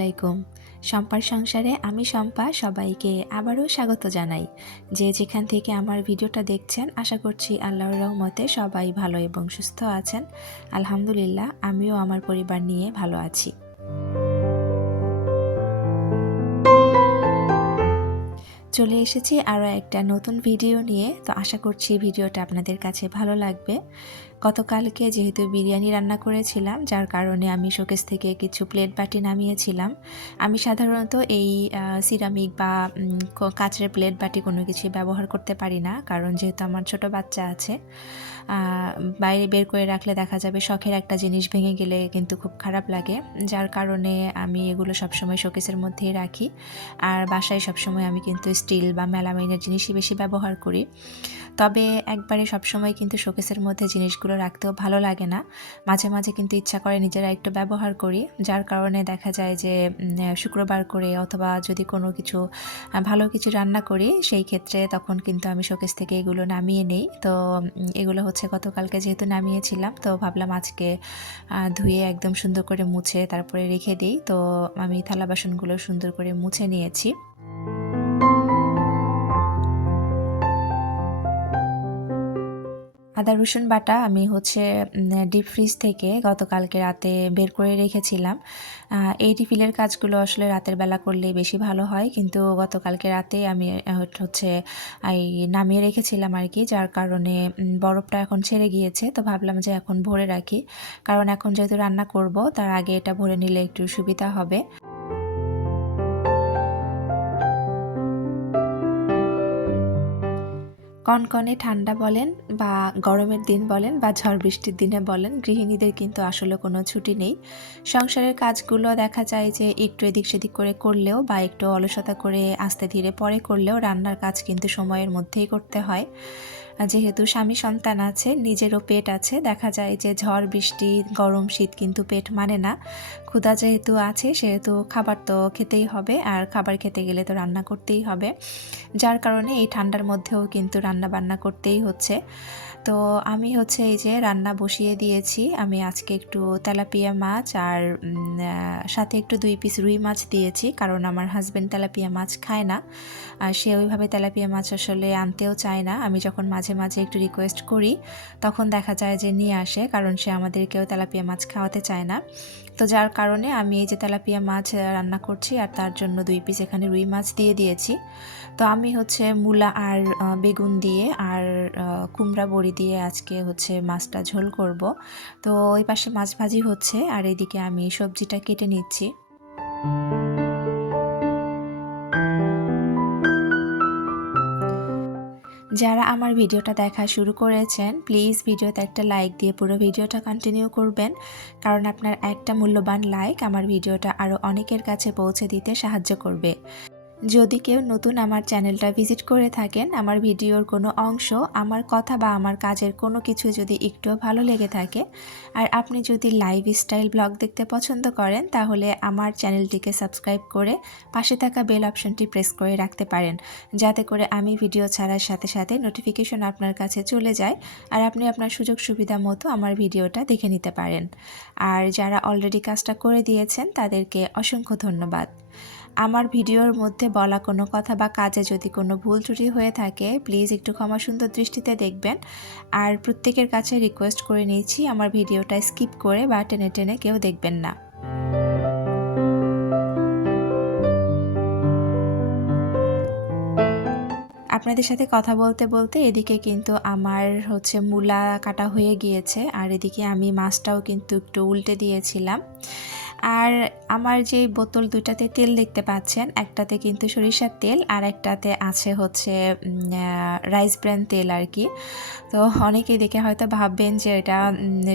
আলাইকুম। শম্পার সংসারে আমি শম্পা সবাইকে আবারও স্বাগত জানাই। যে যেখান থেকে আমার ভিডিওটা দেখছেন আশা করছি আল্লাহর রহমতে সবাই ভালো এবং সুস্থ আছেন। আলহামদুলিল্লাহ আমিও আমার পরিবার নিয়ে ভালো আছি। চলে এসেছি আরও একটা নতুন ভিডিও নিয়ে। তো আশা করছি ভিডিওটা আপনাদের কাছে ভালো লাগবে। গতকালকে যেহেতু বিরিয়ানি রান্না করেছিলাম, যার কারণে আমি শোকেস থেকে কিছু প্লেট বাটি নামিয়েছিলাম। আমি সাধারণত এই সিরামিক বা কাঁচের প্লেট বাটি কোনো কিছু ব্যবহার করতে পারি না, কারণ যেহেতু আমার ছোট বাচ্চা আছে। বাইরে বের করে রাখলে দেখা যাবে শখের একটা জিনিস ভেঙে গেলে কিন্তু খুব খারাপ লাগে, যার কারণে আমি এগুলো সবসময় শোকেসের মধ্যেই রাখি। আর বাসায় সবসময় আমি কিন্তু স্টিল বা মেলামাইনের জিনিসই বেশি ব্যবহার করি। তবে একবারে সবসময় কিন্তু শোকেসের মধ্যে জিনিসগুলো রাখতেও ভালো লাগে না। মাঝে মাঝে কিন্তু ইচ্ছা করে নিজেরা একটু ব্যবহার করি, যার কারণে দেখা যায় যে শুক্রবার করে অথবা যদি কোনো কিছু ভালো কিছু রান্না করি সেই ক্ষেত্রে তখন কিন্তু আমি শোকেস থেকে এগুলো নামিয়ে নেই। তো এগুলো হচ্ছে গতকালকে যেহেতু নামিয়েছিলাম, তো ভাবলাম আজকে ধুয়ে একদম সুন্দর করে মুছে তারপরে রেখে দিই। তো আমি থালা বাসনগুলো সুন্দর করে মুছে নিয়েছি। আদা রসুন বাটা আমি হচ্ছে ডিপ ফ্রিজ থেকে গতকালকে রাতে বের করে রেখেছিলাম। এই রিফিলের কাজগুলো আসলে রাতের বেলা করলে বেশি ভালো হয়, কিন্তু গতকালকে রাতে আমি হচ্ছে এই নামিয়ে রেখেছিলাম আর কি, যার কারণে বরফটা এখন ছেড়ে গিয়েছে। তো ভাবলাম যে এখন ভরে রাখি, কারণ এখন যেহেতু রান্না করব তার আগে এটা ভরে নিলে একটু সুবিধা হবে। কনকনে ঠান্ডা বলেন বা গরমের দিন বলেন বা ঝড় বৃষ্টির দিনে বলেন, গৃহিণীদের কিন্তু আসলে কোনো ছুটি নেই। সংসারের কাজগুলো দেখা যায় যে একটু এদিক সেদিক করে করলেও বা একটু অলসতা করে আস্তে ধীরে পরে করলেও রান্নার কাজ কিন্তু সময়ের মধ্যেই করতে হয়। যেহেতু স্বামী সন্তান আছে, নিজেরও পেট আছে, দেখা যায় যে ঝড় বৃষ্টি গরম শীত কিন্তু পেট মানে না। ক্ষুধা যেহেতু আছে সেহেতু খাবার তো খেতেই হবে, আর খাবার খেতে গেলে তো রান্না করতেই হবে, যার কারণে এই ঠান্ডার মধ্যেও কিন্তু রান্না বান্না করতেই হচ্ছে। তো আমি হচ্ছে এই যে রান্না বসিয়ে দিয়েছি। আমি আজকে একটু তেলাপিয়া মাছ আর সাথে একটু 2 পিস রুই মাছ দিয়েছি, কারণ আমার হাজব্যান্ড তেলাপিয়া মাছ খায় না। আর সে ওইভাবে তেলাপিয়া মাছ আসলে আনতেও চায় না। আমি যখন মাঝে মাঝে একটু রিকোয়েস্ট করি তখন দেখা যায় যে নিয়ে আসে, কারণ সে আমাদেরকেও তেলাপিয়া মাছ খাওয়াতে চায় না। তো যার কারণে আমি এই যে তেলাপিয়া মাছ রান্না করছি আর তার জন্য 2 পিস এখানে রুই মাছ দিয়ে দিয়েছি। তো আমি হচ্ছে মূলা আর বেগুন দিয়ে আর কুমড়া বড়ি দিয়ে আজকে হচ্ছে মাছটা ঝোল করব। তো ওই পাশে মাছ ভাজি হচ্ছে আর এদিকে আমি সবজিটা কেটে নিচ্ছি। যারা আমার ভিডিওটা দেখা শুরু করেছেন প্লিজ ভিডিওতে একটা লাইক দিয়ে পুরো ভিডিওটা কন্টিনিউ করবেন, কারণ আপনার একটা মূল্যবান লাইক আমার ভিডিওটা আরও অনেকের কাছে পৌঁছে দিতে সাহায্য করবে। যদি কেউ নতুন আমার চ্যানেলটা ভিজিট করে থাকেন, আমার ভিডিওর কোনো অংশ, আমার কথা বা আমার কাজের কোনো কিছু যদি একটুও ভালো লেগে থাকে আর আপনি যদি লাইফস্টাইল ব্লগ দেখতে পছন্দ করেন, তাহলে আমার চ্যানেলটিকে সাবস্ক্রাইব করে পাশে থাকা বেল অপশনটি প্রেস করে রাখতে পারেন, যাতে করে আমি ভিডিও ছাড়ার সাথে সাথে নোটিফিকেশন আপনার কাছে চলে যায় আর আপনি আপনার সুযোগ সুবিধা মতো আমার ভিডিওটা দেখে নিতে পারেন। আর যারা অলরেডি কাজটা করে দিয়েছেন তাদেরকে অসংখ্য ধন্যবাদ। আমার ভিডিওর মধ্যে বলা কোনো কথা বা কাজে যদি কোনো ভুল ত্রুটি হয়ে থাকে প্লিজ একটু ক্ষমা সুন্দর দৃষ্টিতে দেখবেন। আর প্রত্যেকের কাছে রিকোয়েস্ট করে নিয়েছি আমার ভিডিওটা স্কিপ করে বা টেনে টেনে কেউ দেখবেন না। আপনাদের সাথে কথা বলতে বলতে এদিকে কিন্তু আমার হচ্ছে মূলা কাটা হয়ে গিয়েছে, আর এদিকে আমি মাছটাও কিন্তু একটু উল্টে দিয়েছিলাম। আর আমার যে বোতল দুটাতে তেল দেখতে পাচ্ছেন, একটাতে কিন্তু সরিষার তেল আর একটাতে আছে হচ্ছে রাইস ব্র্যান তেল আর কি। তো অনেকেই দেখে হয়তো ভাববেন যে এটা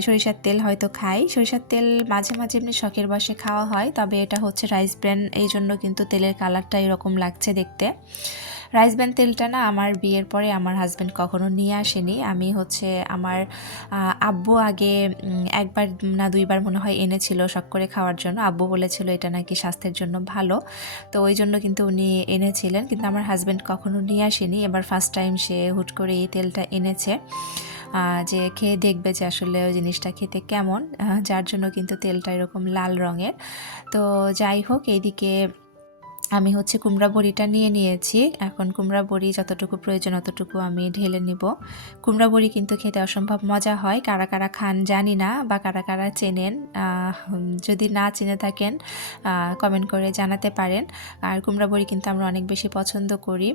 সরিষার তেল হয়তো খাই। সরিষার তেল মাঝে মাঝে এমনি শখের বশে খাওয়া হয়, তবে এটা হচ্ছে রাইস ব্র্যান, এই জন্য কিন্তু তেলের কালারটা এরকম লাগছে দেখতে। রাইস ব্র্যান তেলটা না আমার বিয়ের পরে আমার হাজব্যান্ড কখনো নিয়ে আসেনি। আমি হচ্ছে আমার আব্বু আগে একবার না দুইবার মনে হয় এনেছিল শখ করে খাওয়ার জন্য। আব্বু বলেছিল এটা নাকি স্বাস্থ্যের জন্য ভালো, তো ওই জন্য কিন্তু উনি এনেছিলেন, কিন্তু আমার হাজব্যান্ড কখনো নিয়ে আসেনি। এবার ফার্স্ট টাইম সে হুট করে এই তেলটা এনেছে। যে খেয়ে দেখবে যে আসলে ওই জিনিসটা খেতে কেমন, যার জন্য কিন্তু তেলটা এরকম লাল রঙের। তো যাই হোক, এইদিকে আমি হচ্ছে কুমড়া বড়িটা নিয়ে নিয়েছি। এখন কুমড়া বড়ি যতটুকু প্রয়োজন অতটুকু আমি ঢেলে নিব। কুমড়া বড়ি কিন্তু খেতে অসম্ভব মজা হয়। কারা কারা খান জানি না, বা কারা কারা চেনেন, যদি না চিনে থাকেন কমেন্ট করে জানাতে পারেন। আর কুমড়া বড়ি কিন্তু আমরা অনেক বেশি পছন্দ করি।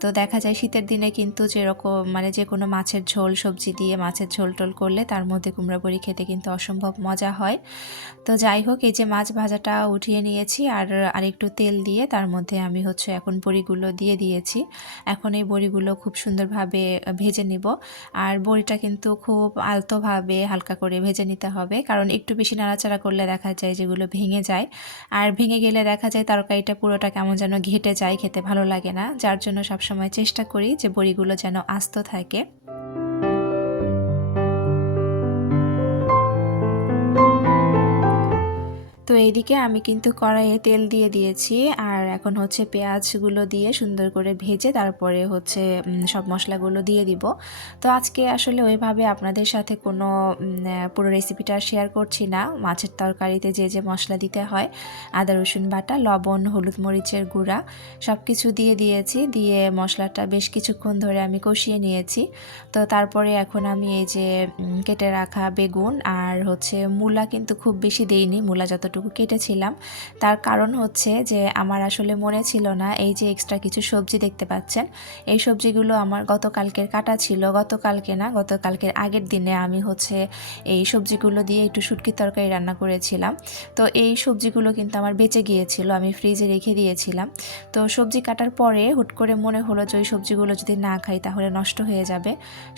তো দেখা যায় শীতের দিনে কিন্তু যেরকম মানে যে কোনো মাছের ঝোল, সবজি দিয়ে মাছের ঝোল টোল করলে তার মধ্যে কুমড়া বড়ি খেতে কিন্তু অসম্ভব মজা হয়। তো যাই হোক, এই যে মাছ ভাজাটা উঠিয়ে নিয়েছি, আর আরেকটু তেল দিয়ে তার মধ্যে আমি হচ্ছে এখন বড়িগুলো দিয়ে দিয়েছি। এখন এই বড়িগুলো খুব সুন্দরভাবে ভেজে নিব। আর বড়িটা কিন্তু খুব আলতোভাবে হালকা করে ভেজে নিতে হবে, কারণ একটু বেশি নাড়াচাড়া করলে দেখা যায় যেগুলো ভেঙে যায়। আর ভেঙে গেলে দেখা যায় তরকারিটা পুরোটা কেমন যেন ঘেটে যায়, খেতে ভালো লাগে না। যার জন্য সবসময় চেষ্টা করি যে বড়িগুলো যেন আস্ত থাকে। তো এইদিকে আমি কিন্তু কড়াইয়ে তেল দিয়ে দিয়েছি, আর এখন হচ্ছে পেঁয়াজগুলো দিয়ে সুন্দর করে ভেজে তারপরে হচ্ছে সব মশলাগুলো দিয়ে দিব। তো আজকে আসলে ওইভাবে আপনাদের সাথে কোনো পুরো রেসিপিটা শেয়ার করছি না। মাছের তরকারিতে যে যে মশলা দিতে হয়, আদা রসুন বাটা, লবণ, হলুদ মরিচের গুঁড়া সব কিছু দিয়ে দিয়েছি। দিয়ে মশলাটা বেশ কিছুক্ষণ ধরে আমি কষিয়ে নিয়েছি। তো তারপরে এখন আমি এই যে কেটে রাখা বেগুন আর হচ্ছে মূলা কিন্তু খুব বেশি দেইনি, মূলা যতটুকু কেটেছিলাম। তার কারণ হচ্ছে যে আমার আসলে মনে ছিল না, এই যে এক্সট্রা কিছু সবজি দেখতে পাচ্ছেন, এই সবজিগুলো আমার গতকালকের কাটা ছিল। গতকালকের আগের দিনে আমি হচ্ছে এই সবজিগুলো দিয়ে একটু শুটকির তরকারি রান্না করেছিলাম। তো এই সবজিগুলো কিন্তু আমার বেঁচে গিয়েছিল, আমি ফ্রিজে রেখে দিয়েছিলাম। তো সবজি কাটার পরে হুট করে মনে হলো যে ওই সবজিগুলো যদি না খাই তাহলে নষ্ট হয়ে যাবে।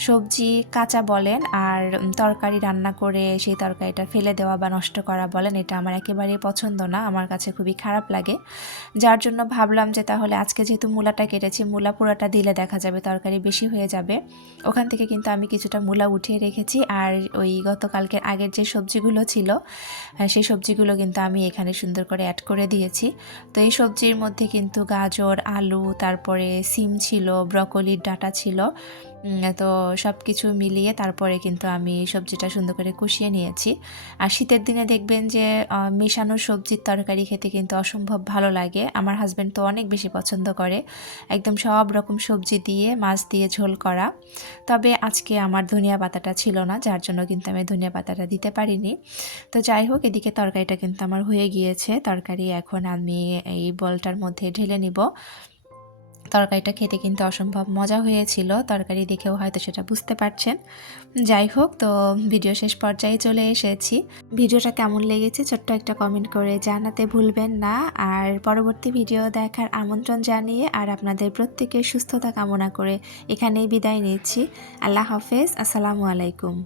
সবজি কাঁচা বলেন আর তরকারি রান্না করে সেই তরকারিটা ফেলে দেওয়া বা নষ্ট করা বলেন, এটা আমার একেবারেই পছন্দ না, আমার কাছে খুবই খারাপ লাগে। যার জন্য ভাবলাম যে তাহলে আজকে যেহেতু মূলাটা কেটেছি, মূলা পুরাটা দিলে দেখা যাবে তরকারি বেশি হয়ে যাবে। ওখান থেকে কিন্তু আমি কিছুটা মূলা উঠিয়ে রেখেছি, আর ওই গতকালকের আগের যে সবজিগুলো ছিল সেই সবজিগুলো কিন্তু আমি এখানে সুন্দর করে অ্যাড করে দিয়েছি। তো এই সবজির মধ্যে কিন্তু গাজর, আলু, তারপরে সিম ছিল, ব্রকলির ডাঁটা ছিল। তো সব কিছু মিলিয়ে তারপরে কিন্তু আমি সবজিটা সুন্দর করে কষিয়ে নিয়েছি। আর শীতের দিনে দেখবেন যে মেশানো সবজির তরকারি খেতে কিন্তু অসম্ভব ভালো লাগে। আমার হাজব্যান্ড তো অনেক বেশি পছন্দ করে একদম সব রকম সবজি দিয়ে মাছ দিয়ে ঝোল করা। তবে আজকে আমার ধনিয়া পাতাটা ছিল না, যার জন্য কিন্তু আমি ধনিয়া পাতাটা দিতে পারিনি। তো যাই হোক, এদিকে তরকারিটা কিন্তু আমার হয়ে গিয়েছে। তরকারি এখন আমি এই বলটার মধ্যে ঢেলে নিব। তরকারিটা খেতে কিন্তু অসম্ভব মজা হয়েছিল, তরকারি দেখেও হয়তো সেটা বুঝতে পারছেন। যাই হোক, তো ভিডিও শেষ পর্যায়ে চলে এসেছি। ভিডিওটা কেমন লেগেছে ছোট্ট একটা কমেন্ট করে জানাতে ভুলবেন না। আর পরবর্তী ভিডিও দেখার আমন্ত্রণ জানিয়ে আর আপনাদের প্রত্যেকের সুস্থতা কামনা করে এখানেই বিদায় নিচ্ছি। আল্লাহ হাফেজ, আসসালামু আলাইকুম।